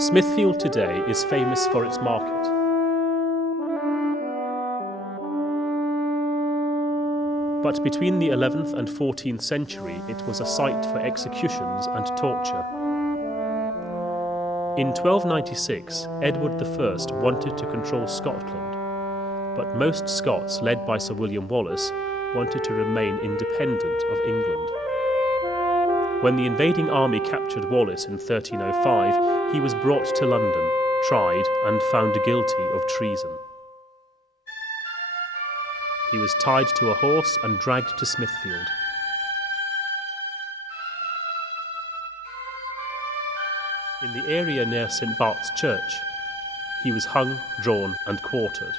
Smithfield today is famous for its market. But between the 11th and 14th century it was a site for executions and torture. In 1296, Edward I wanted to control Scotland, but most Scots, led by Sir William Wallace, wanted to remain independent of England. When the invading army captured Wallace in 1305, he was brought to London, tried and found guilty of treason. He was tied to a horse and dragged to Smithfield. In the area near St. Bart's Church, he was hung, drawn and quartered.